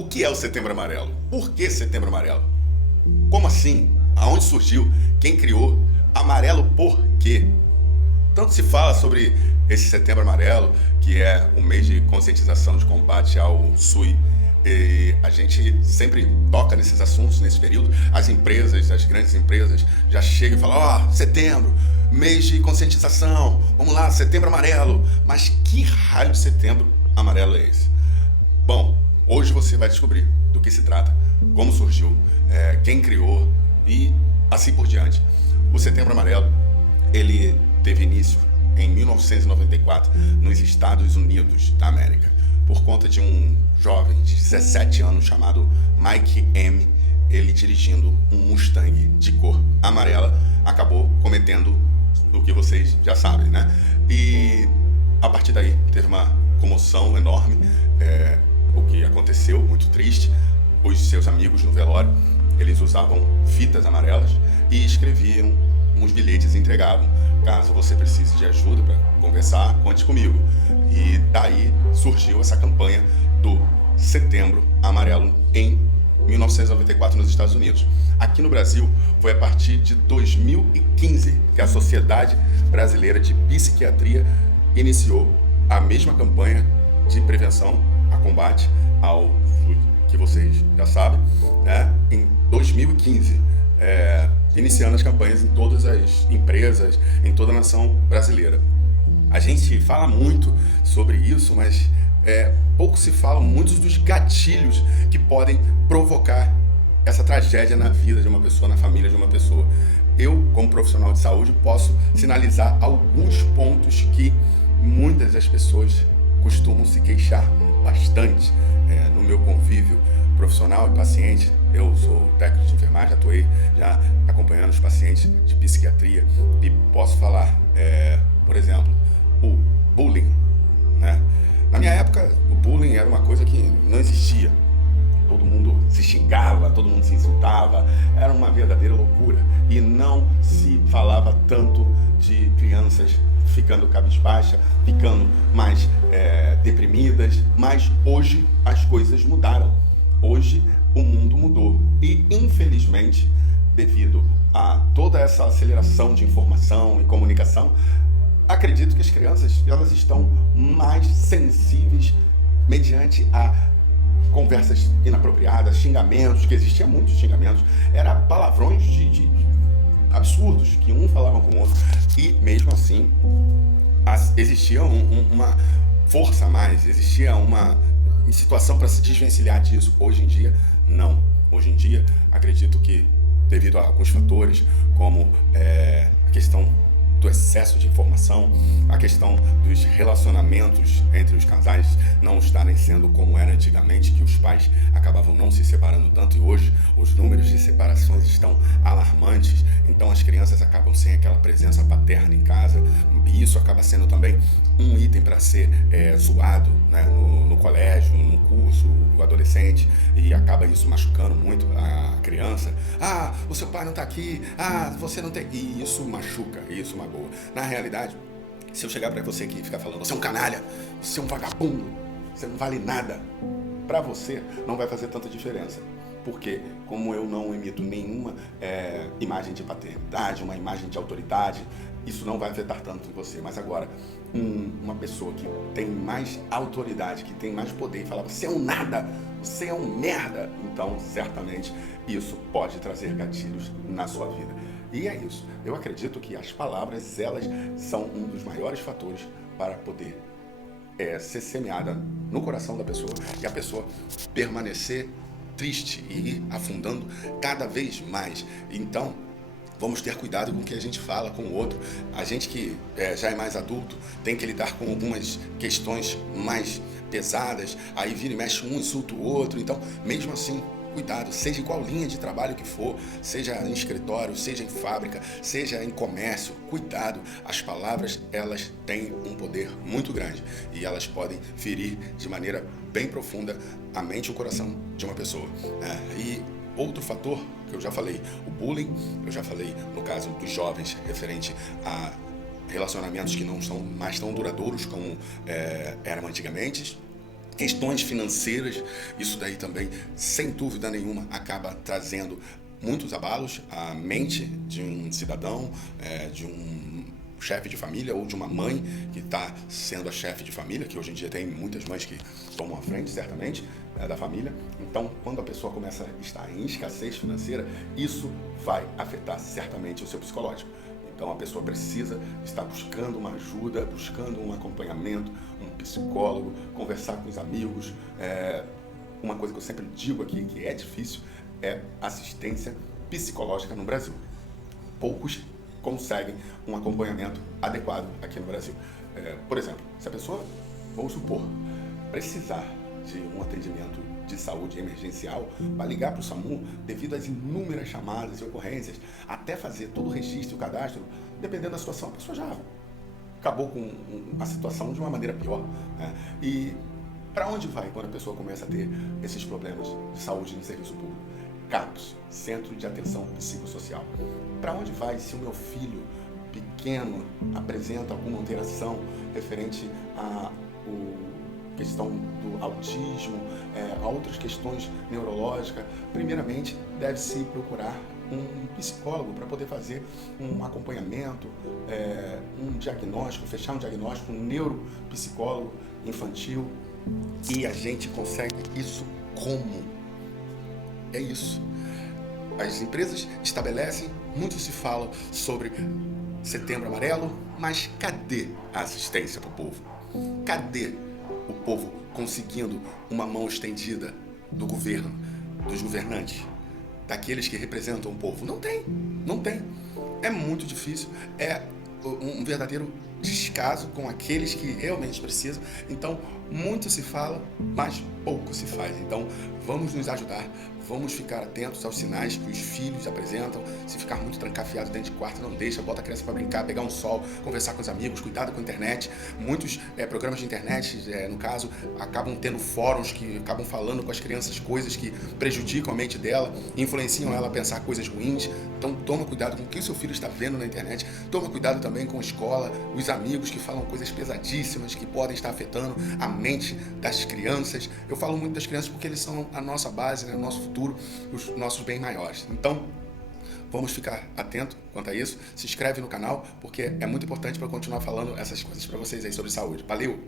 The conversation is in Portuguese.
O que é o Setembro Amarelo? Por que Setembro Amarelo? Como assim? Aonde surgiu? Quem criou? Amarelo por quê? Tanto se fala sobre esse Setembro Amarelo, que é o mês de conscientização de combate ao SUI, e a gente sempre toca nesses assuntos nesse período. As empresas, as grandes empresas já chegam e falam: setembro, mês de conscientização, vamos lá, Setembro Amarelo. Mas que raio de Setembro Amarelo é esse? Bom, hoje você vai descobrir do que se trata, como surgiu, quem criou e assim por diante. O Setembro Amarelo, ele teve início em 1994 nos Estados Unidos da América, por conta de um jovem de 17 anos chamado Mike M. Ele, dirigindo um Mustang de cor amarela, acabou cometendo o que vocês já sabem, né? E a partir daí teve uma comoção enorme, o que aconteceu, muito triste. Os seus amigos no velório, eles usavam fitas amarelas e escreviam uns bilhetes e entregavam: caso você precise de ajuda para conversar, conte comigo. E daí surgiu essa campanha do Setembro Amarelo em 1994 nos Estados Unidos. Aqui no Brasil foi a partir de 2015 que a Sociedade Brasileira de Psiquiatria iniciou a mesma campanha de prevenção a combate ao SUS, que vocês já sabem, né? Em 2015, iniciando as campanhas em todas as empresas, em toda a nação brasileira. A gente fala muito sobre isso, mas pouco se fala muitos dos gatilhos que podem provocar essa tragédia na vida de uma pessoa, na família de uma pessoa. Eu, como profissional de saúde, posso sinalizar alguns pontos que muitas das pessoas costumam se queixar bastante no meu convívio profissional e paciente. Eu sou técnico de enfermagem, atuei já acompanhando os pacientes de psiquiatria e posso falar, por exemplo, o bullying, né? Na minha época, o bullying era uma coisa que não existia. Todo mundo se xingava, todo mundo se insultava, era uma verdadeira loucura. E não se falava tanto de crianças ficando cabisbaixa, ficando mais deprimidas, mas hoje as coisas mudaram. Hoje o mundo mudou e, infelizmente, devido a toda essa aceleração de informação e comunicação, acredito que as crianças, elas estão mais sensíveis mediante a conversas inapropriadas, xingamentos, que existia muitos xingamentos, eram palavrões de absurdos que um falava com o outro, e mesmo assim existia uma força a mais, existia uma situação para se desvencilhar disso. Hoje em dia, não. Hoje em dia, acredito que devido a alguns fatores, como a questão do excesso de informação, a questão dos relacionamentos entre os casais não estarem sendo como era antigamente, que os pais acabavam não se separando tanto, e hoje os números de separações estão alarmantes. Então as crianças acabam sem aquela presença paterna em casa, e isso acaba sendo também um item para ser zoado, né, no colégio, no curso, o adolescente, e acaba isso machucando muito a criança. O seu pai não está aqui, você não tem... E isso machuca, isso magoa. Na realidade, se eu chegar para você aqui e ficar falando: você é um canalha, você é um vagabundo, você não vale nada, para você não vai fazer tanta diferença. Porque como eu não emito nenhuma imagem de paternidade, uma imagem de autoridade, isso não vai afetar tanto em você. Mas agora, uma pessoa que tem mais autoridade, que tem mais poder, e fala: você é um nada, você é um merda, então certamente isso pode trazer gatilhos na sua vida. E é isso. Eu acredito que as palavras, elas são um dos maiores fatores para poder ser semeada no coração da pessoa, e a pessoa permanecer triste e ir afundando cada vez mais. Então, vamos ter cuidado com o que a gente fala com o outro. A gente que já é mais adulto tem que lidar com algumas questões mais pesadas, aí vira e mexe, um insulta o outro. Então, mesmo assim, cuidado, seja em qual linha de trabalho que for, seja em escritório, seja em fábrica, seja em comércio, cuidado. As palavras, elas têm um poder muito grande e elas podem ferir de maneira bem profunda a mente e o coração de uma pessoa. E outro fator que eu já falei, o bullying, eu já falei no caso dos jovens, referente a relacionamentos que não são mais tão duradouros como eram antigamente. questões financeiras, isso daí também, sem dúvida nenhuma, acaba trazendo muitos abalos à mente de um cidadão, de um chefe de família ou de uma mãe que está sendo a chefe de família, que hoje em dia tem muitas mães que tomam a frente, certamente, da família. Então, quando a pessoa começa a estar em escassez financeira, isso vai afetar certamente o seu psicológico. Então, a pessoa precisa estar buscando uma ajuda, buscando um acompanhamento, um psicólogo, conversar com os amigos. Uma coisa que eu sempre digo aqui, que é difícil, é assistência psicológica no Brasil. Poucos conseguem um acompanhamento adequado aqui no Brasil. Por exemplo, se a pessoa, vamos supor, precisar de um atendimento de saúde emergencial, vai ligar para o SAMU devido às inúmeras chamadas e ocorrências, até fazer todo o registro e o cadastro, dependendo da situação, a pessoa já acabou com a situação de uma maneira pior, né? E para onde vai quando a pessoa começa a ter esses problemas de saúde no serviço público? CAPS, Centro de Atenção Psicossocial. Para onde vai se o meu filho pequeno apresenta alguma alteração referente à questão do autismo, a outras questões neurológicas? Primeiramente, deve-se procurar um psicólogo para poder fazer um acompanhamento, um diagnóstico, fechar um diagnóstico, um neuropsicólogo infantil. E a gente consegue isso como? É isso. As empresas estabelecem, muito se fala sobre Setembro Amarelo, mas cadê a assistência para o povo? Cadê o povo conseguindo uma mão estendida do governo, dos governantes, daqueles que representam o povo? Não tem, não tem. É muito difícil, é um verdadeiro descaso com aqueles que realmente precisam. Então, muito se fala, mas pouco se faz. Então, vamos nos ajudar, vamos ficar atentos aos sinais que os filhos apresentam. Se ficar muito trancafiado dentro de quarto, não deixa, bota a criança para brincar, pegar um sol, conversar com os amigos, cuidado com a internet. Muitos programas de internet, no caso, acabam tendo fóruns que acabam falando com as crianças coisas que prejudicam a mente dela, influenciam ela a pensar coisas ruins. Então, toma cuidado com o que o seu filho está vendo na internet, toma cuidado também com a escola, os amigos que falam coisas pesadíssimas que podem estar afetando a mente das crianças. Eu falo muito das crianças porque eles são a nossa base, né, o nosso futuro, os nossos bem maiores. Então, vamos ficar atento quanto a isso. Se inscreve no canal porque é muito importante para eu continuar falando essas coisas para vocês aí sobre saúde. Valeu!